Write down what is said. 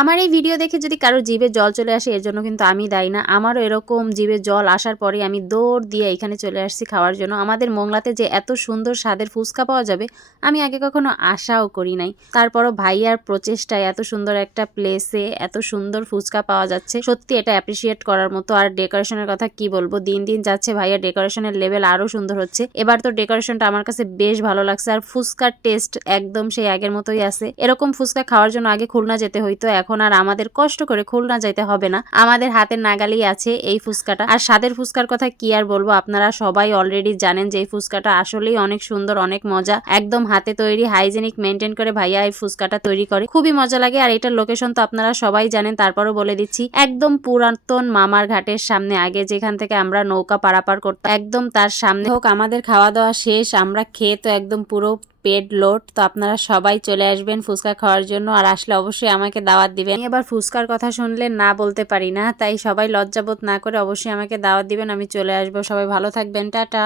আমার এই ভিডিও দেখে যদি কারো জিভে জল চলে আসে এর জন্য কিন্তু আমি দায়ী না। আমারও এরকম জিভে জল আসার পরেই আমি দৌড় দিয়ে এখানে চলে আসছি খাওয়ার জন্য। আমাদের মোংলাতে যে এত সুন্দর স্বাদের ফুচকা পাওয়া যাবে আমি আগে কখনো আশাও করি নাই। তারপরও ভাইয়ার প্রচেষ্টায় এত সুন্দর একটা প্লেসে এত সুন্দর ফুচকা পাওয়া যাচ্ছে, সত্যি এটা অ্যাপ্রিসিয়েট করার মতো। আর ডেকোরেশনের কথা কি বলবো, দিন দিন যাচ্ছে ভাইয়ার ডেকোরেশনের লেভেল আরো সুন্দর হচ্ছে। এবার তো ডেকোরেশনটা আমার কাছে বেশ ভালো লাগছে। আর ফুচকার টেস্ট একদম সেই আগের মতোই আছে। এরকম ফুচকা খাওয়ার জন্য আগে খুলনা যেতে হইতো, এখন আর আমাদের কষ্ট করে খুলনা যাইতে হবে না, আমাদের হাতের নাগালেই আছে এই ফুচকাটা। আর স্বাদের ফুচকার কথা কি আর বলবো, আপনারা সবাই অলরেডি জানেন যে এই ফুচকাটা আসলেই অনেক সুন্দর, অনেক মজা, একদম হাতে তৈরি, হাইজেনিক মেনটেন করে ভাইয়া এই ফুচকাটা তৈরি করে, খুবই মজা লাগে। আর এটার লোকেশন তো আপনারা সবাই জানেন, তারপরও বলে দিচ্ছি, একদম পুরাতন মামার ঘাটের সামনে, আগে যেখান থেকে আমরা নৌকা পারাপার করতাম একদম তার সামনে। হোক আমাদের খাওয়া দাওয়া শেষ, আমরা খেয়ে তো একদম পুরো পেট লোড। তো আপনারা সবাই চলে আসবেন ফুচকা খাওয়ার জন্য, আর আসলে অবশ্যই আমাকে দাওয়াত দিবেন। আমি আবার ফুচকার কথা শুনলে না বলতে পারি না, তাই সবাই লজ্জাবোধ না করে অবশ্যই আমাকে দাওয়াত দিবেন, আমি চলে আসবো। সবাই ভালো থাকবেন, টাটা।